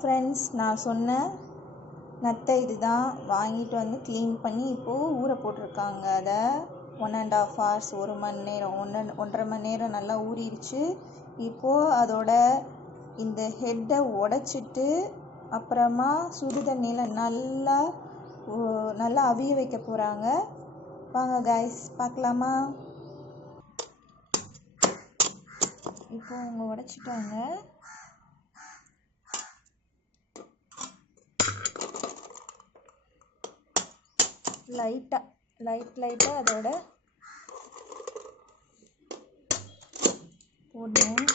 Friends, நான் சொன்ன நத்தை இது தான். வாங்கிட்டு வந்து க்ளீன் பண்ணி இப்போது ஊற போட்டிருக்காங்க. அதை 1.5 hours, 1 மணி நேரம், 1.5 மணி நேரம் நல்லா ஊறிடுச்சு. இப்போது அதோட இந்த ஹெட்டை உடச்சிட்டு அப்புறமா சுடு தண்ணியில் நல்லா அவிய வைக்க போகிறாங்க. வாங்க கைஸ் பார்க்கலாமா? இப்போ அவங்க உடச்சிட்டாங்க. லைட்டாக அதோட போடணும்.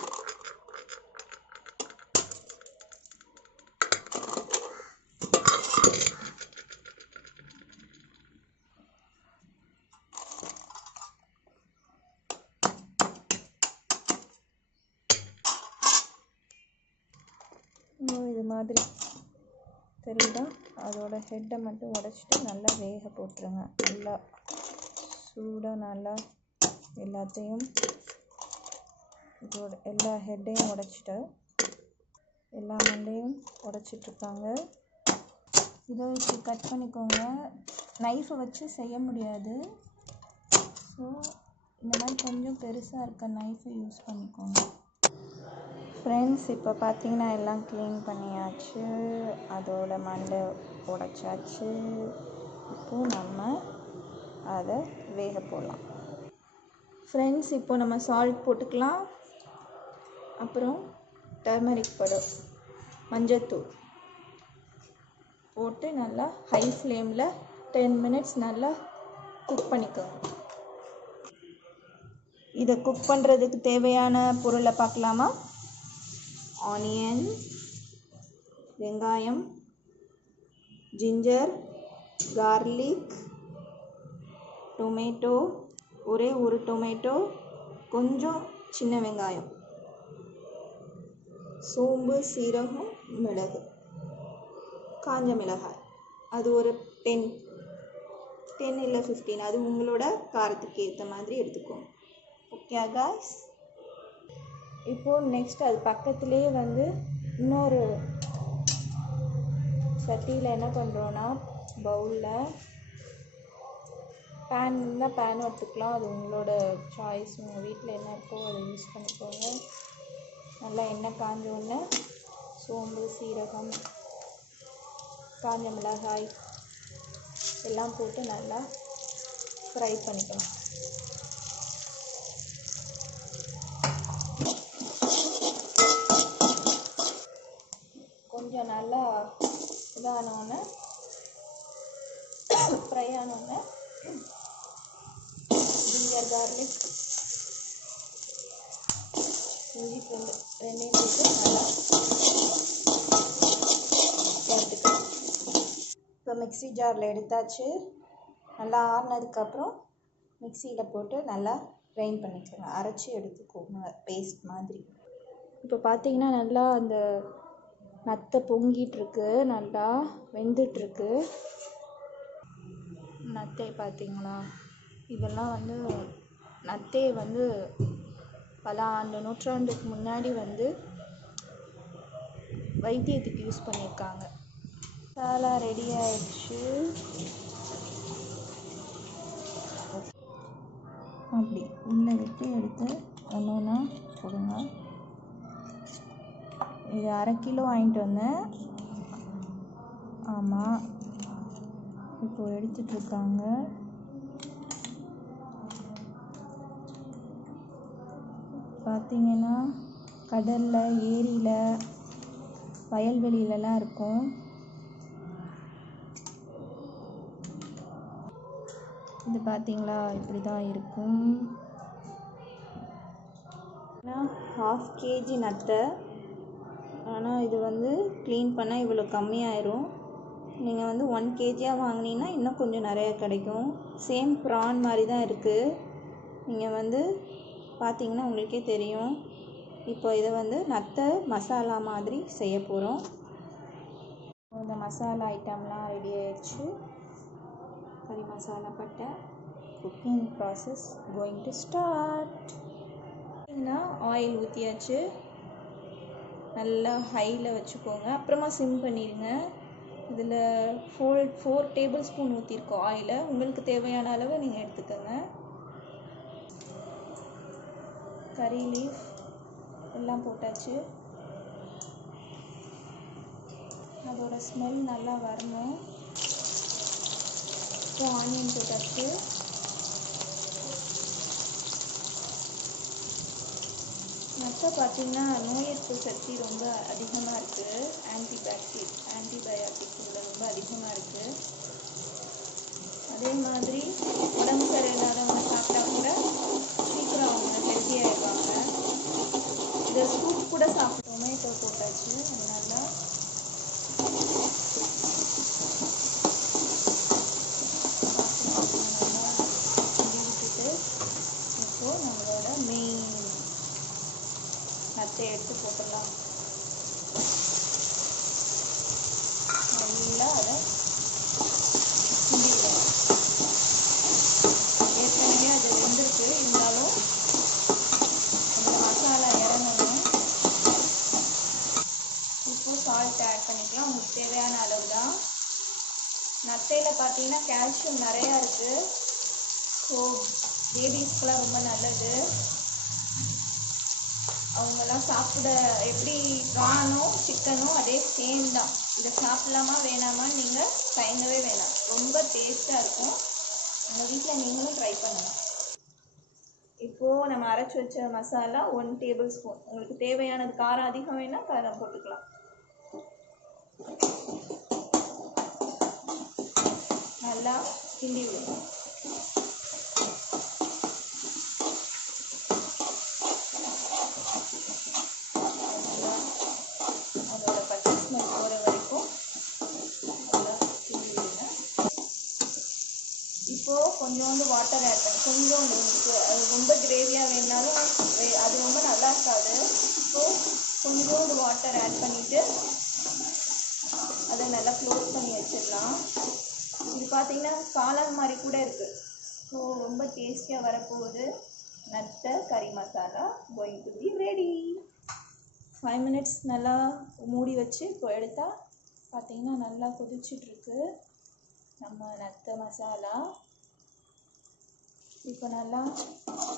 இது மாதிரி தெரியுதா? அதோட ஹெட்டை மட்டும் உடச்சிட்டு நல்லா வேக போட்டுருங்க. நல்லா சூடாக நல்லா எல்லாத்தையும் இதோட எல்லா ஹெட்டையும் உடச்சிட்டு எல்லா மண்டையும் உடச்சிட்ருக்காங்க. இதை வச்சு கட் பண்ணிக்கோங்க. நைஃபை வச்சு செய்ய முடியாது. ஸோ இந்த மாதிரி கொஞ்சம் பெருசாக இருக்க நைஃபை யூஸ் பண்ணிக்கோங்க. ஃப்ரெண்ட்ஸ், இப்போ பார்த்தீங்கன்னா எல்லாம் க்ளீன் பண்ணியாச்சு. அதோட மண்டை உடைச்சாச்சு. இப்போது நம்ம அதை வேக போடலாம். ஃப்ரெண்ட்ஸ், இப்போ நம்ம சால்ட் போட்டுக்கலாம். அப்புறம் டர்மரிக் பவுடர், மஞ்சத்தூள் போட்டு நல்லா ஹை ஃப்ளேமில் 10 minutes நல்லா குக் பண்ணிக்கோங்க. இதை குக் பண்ணுறதுக்கு தேவையான பொருளை பார்க்கலாமா? ஆனியன், வெங்காயம், ஜிஞ்சர், கார்லிக், டொமேட்டோ, ஒரே ஒரு டொமேட்டோ, கொஞ்சம் சின்ன வெங்காயம், சோம்பு, சீரகம், மிளகு, காஞ்ச மிளகாய். அது ஒரு 10 இல்லை 15, அது உங்களோட காரத்துக்கு ஏற்ற மாதிரி எடுத்துக்கோங்க. Okay guys? இப்போது நெக்ஸ்ட் அது பக்கத்துலேயே வந்து இன்னொரு சட்டியில் என்ன பண்ணுறோன்னா, பவுலில் பேன் இருந்தால் பேன் எடுத்துக்கலாம். அது உங்களோட சாய்ஸ். உங்கள் வீட்டில் என்ன இருக்கோ அதை யூஸ் பண்ணிக்கோங்க. நல்லா எண்ணெய் காஞ்ச உடனே சோம்பு, சீரகம், காஞ்ச மிளகாய் எல்லாம் போட்டு நல்லா ஃப்ரை பண்ணிக்கணும். கொஞ்சம் நல்லா இதானோடனே ஃப்ரை ஆனோடனே ஜிஞ்சர், கார்லிக், இஞ்சி பூண்டு ரெண்டையும் போட்டு நல்லா எடுத்துக்கலாம். இப்போ மிக்ஸி ஜாரில் எடுத்தாச்சு. நல்லா ஆறினதுக்கப்புறம் மிக்சியில் போட்டு நல்லா கிரைண்ட் பண்ணிக்கோங்க. அரைச்சி எடுத்துக்கோங்க பேஸ்ட் மாதிரி. இப்போ பார்த்தீங்கன்னா நல்லா அந்த நத்தை பொங்கிட்டுருக்கு, நல்லா வெந்துட்டுருக்கு. நத்தை பார்த்தீங்களா? இதெல்லாம் வந்து நத்தையை வந்து பல நூற்றாண்டுக்கு முன்னாடி வந்து வைத்தியத்துக்கு யூஸ் பண்ணியிருக்காங்க. மசாலா ரெடி ஆயிடுச்சு. அப்படி உள்ளே விட்டு எடுத்து ஒன்று ஒன்றா போடுங்க. இது 1/2 கிலோ வாங்கிட்டு வந்தேன். ஆமாம், இப்போ எடுத்துட்ருக்காங்க. பார்த்தீங்கன்னா கடலில், ஏரியில், வயல்வெளியிலலாம் இருக்கும். இது பார்த்தீங்களா? இப்படி தான் இருக்கும். 1/2 kg நத்தை. ஆனால் இது வந்து க்ளீன் பண்ணால் இவ்வளோ கம்மியாயிரும். நீங்கள் வந்து 1 kg வாங்கினீங்கன்னா இன்னும் கொஞ்சம் நிறையா கிடைக்கும். சேம் ப்ரான் மாதிரி தான் இருக்குது. நீங்கள் வந்து பார்த்தீங்கன்னா உங்களுக்கே தெரியும். இப்போ இதை வந்து நத்தை மசாலா மாதிரி செய்ய போகிறோம். இந்த மசாலா ஐட்டம்லாம் ரெடி ஆயிடுச்சு. கறி மசாலா, பட்டை. Cooking process going to start. Oil ஊற்றியாச்சு. நல்லா ஹையில் வச்சுக்கோங்க. அப்புறமா சிம் பண்ணிடுங்க. இதில் 4 டேபிள் ஸ்பூன் ஊற்றிருக்கோம் ஆயிலை. உங்களுக்கு தேவையான அளவு நீங்கள் எடுத்துக்கோங்க. கறி லீஃப் எல்லாம் போட்டாச்சு. அதோட ஸ்மெல் நல்லா வரணும். இப்போ ஆனியன் போட்டாச்சு. நத்தை பார்த்திங்கன்னா நோய் எதிர்ப்பு சக்தி ரொம்ப அதிகமாக இருக்குது. ஆன்டிபயாட்டிக் ரொம்ப அதிகமாக இருக்குது. அதே மாதிரி உடம்பு சரியில்லாதவங்க சாப்பிட்டா கூட சீக்கிரம் அவங்க ஹெல்த்தி ஆகிடுவாங்க. இதை சூப் கூட சாப்பிட்டு டொமேட்டோ போட்டாச்சு. நல்லா விட்டுட்டு இப்போது நம்மளோட மெயின் நத்தை எடுத்து போட்டுடலாம். நல்லா அதை கிண்டிவிடணும். ஏற்கனவே அது வெந்திருக்கு, இருந்தாலும் அந்த மசாலா இறங்கணும். இப்போ சால்ட் ஆட் பண்ணிக்கலாம். உங்களுக்கு தேவையான அளவு தான். நத்தையில் பார்த்தீங்கன்னா கால்சியம் நிறையா இருக்குது. ஸோ பேபிஸ்க்கெலாம் ரொம்ப நல்லது. அவங்கெல்லாம் சாப்பிட எப்படி ப்ரானும் சிக்கனும் அதே சேம் தான். இதை சாப்பிடலாமா வேணாமான்னு நீங்கள் தயங்கவே வேணாம். ரொம்ப டேஸ்ட்டாக இருக்கும். உங்கள் வீட்டில் நீங்களும் ட்ரை பண்ணுங்கள். இப்போது நம்ம அரைச்சி வச்ச மசாலா 1 டேபிள் ஸ்பூன். உங்களுக்கு தேவையானது காரம் அதிகம் வேணால் காரம் போட்டுக்கலாம். நல்லா கிண்டி விடணும். அதோட பச்சை ஸ்மெல் போகிற வரைக்கும் நல்லா கிண்டி விடுங்க. இப்போது கொஞ்சோண்டு வாட்டர் ஆட் பண்ணி, கொஞ்சோண்டு உங்களுக்கு அது ரொம்ப கிரேவியாக வேணாலும் அது ரொம்ப நல்லா இருக்காது. இப்போது கொஞ்சோண்டு வாட்டர் ஆட் பண்ணிவிட்டு அதை நல்லா க்ளோஸ் பண்ணி வச்சிடலாம். இது பார்த்திங்கன்னா காளான் மாதிரி கூட இருக்குது. ஸோ ரொம்ப டேஸ்டியாக வரப்போகுது. நத்தை கறி masala going to be ready. 5 minutes நல்லா மூடி வச்சு இப்போ எடுத்தால் பார்த்திங்கன்னா நல்லா கொதிச்சிட்ருக்கு நம்ம நத்தை மசாலா. இப்போ நல்லா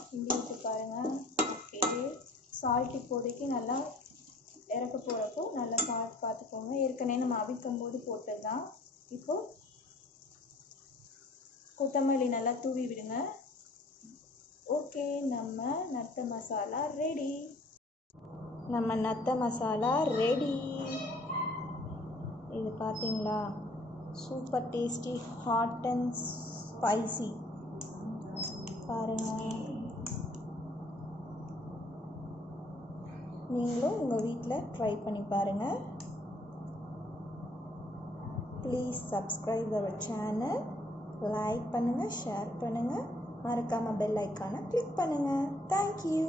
கிண்டி விட்டு பாருங்கள். ஓகே, சால்ட் இப்போதைக்கு நல்லா இறக்க போகிறப்போ நல்லா சால்ட் பார்த்துக்கோங்க. ஏற்கனவே நம்ம அவிக்கும் போது போட்டது தான். இப்போது கொத்தமல்லி நல்லா தூவி விடுங்க. ஓகே, நம்ம நத்தை மசாலா ரெடி. நம்ம நத்தை மசாலா ரெடி. இது பார்த்தீங்களா, super tasty, hot and spicy. பாருங்கள், நீங்களும் உங்கள் வீட்டில் ட்ரை பண்ணி பாருங்கள். Please subscribe our channel. Like பண்ணுங்கள், ஷேர் பண்ணுங்கள், மறக்காமல் பெல் ஐக்கானை கிளிக் பண்ணுங்கள். தேங்க்யூ.